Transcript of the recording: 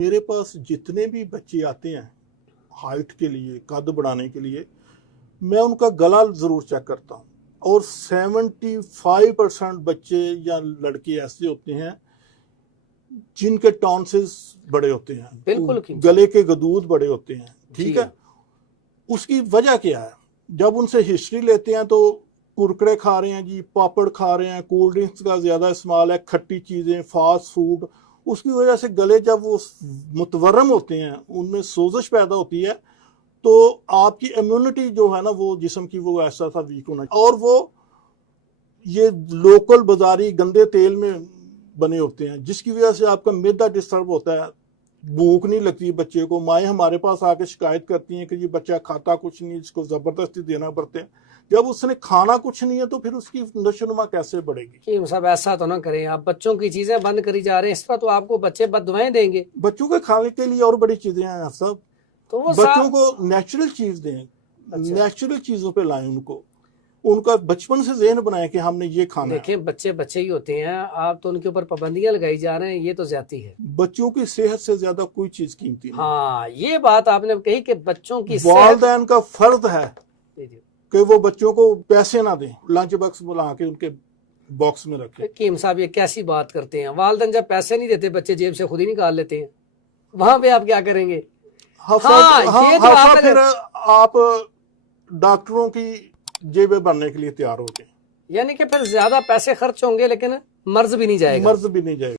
मेरे पास जितने भी बच्चे आते हैं हाइट के लिए, कद बढ़ाने के लिए, मैं उनका गला जरूर चेक करता हूँ। और 75% बच्चे या लड़के ऐसे होते हैं जिनके टॉन्सिल्स बड़े होते हैं, बिल्कुल गले के गदूद बड़े होते हैं। ठीक है, उसकी वजह क्या है? जब उनसे हिस्ट्री लेते हैं तो कुरकुरे खा रहे हैं जी, पापड़ खा रहे हैं, कोल्ड ड्रिंक्स का ज्यादा इस्तेमाल है, खट्टी चीजें, फास्ट फूड, उसकी वजह से गले जब वो मुतवर्रम होते हैं उनमें सोजिश पैदा होती है, तो आपकी इम्यूनिटी जो है ना वो जिस्म की, वो ऐसा सा वीक होना। और वो ये लोकल बाजारी गंदे तेल में बने होते हैं, जिसकी वजह से आपका मैदा डिस्टर्ब होता है, भूख नहीं लगती बच्चे को। माएँ हमारे पास आके शिकायत करती हैं कि ये बच्चा खाता कुछ नहीं, इसको जबरदस्ती देना पड़ते हैं। जब उसने खाना कुछ नहीं है तो फिर उसकी नशोनुमा कैसे बढ़ेगी? सब ऐसा तो ना करें, आप बच्चों की चीजें बंद करी जा रहे हैं, इस पर तो आपको बच्चे बददुआएं देंगे। बच्चों के खाने के लिए और बड़ी चीजें हैं सब, तो वो बच्चों को नेचुरल चीज दें। अच्छा। नेचुरल चीजों पे लाएं उनको, उनका बचपन से ज़हन बनाए कि हमने ये खाना। देखें, बच्चे बच्चे ही होते हैं, आप तो उनके ऊपर पाबंदियां लगाई जा रहे हैं, ये तो ज्यादती है। बच्चों की सेहत से ज्यादा कोई चीज कीमती नहीं। हाँ, ये बात आपने कही कि बच्चों की वालिदैन का फर्ज है कि वो बच्चों को पैसे ना दें, लंच बॉक्स बुला के उनके बॉक्स में रखें। हकीम साहब ये कैसी बात करते हैं? वालिदैन जब पैसे नहीं देते, बच्चे जेब से खुद ही निकाल लेते हैं, वहां पे आप क्या करेंगे? ये तो फिर आप डॉक्टरों की जेबें भरने के लिए तैयार हो गए, यानी कि फिर ज्यादा पैसे खर्च होंगे लेकिन मर्ज भी नहीं जाएगा। मर्ज भी नहीं जाएगा।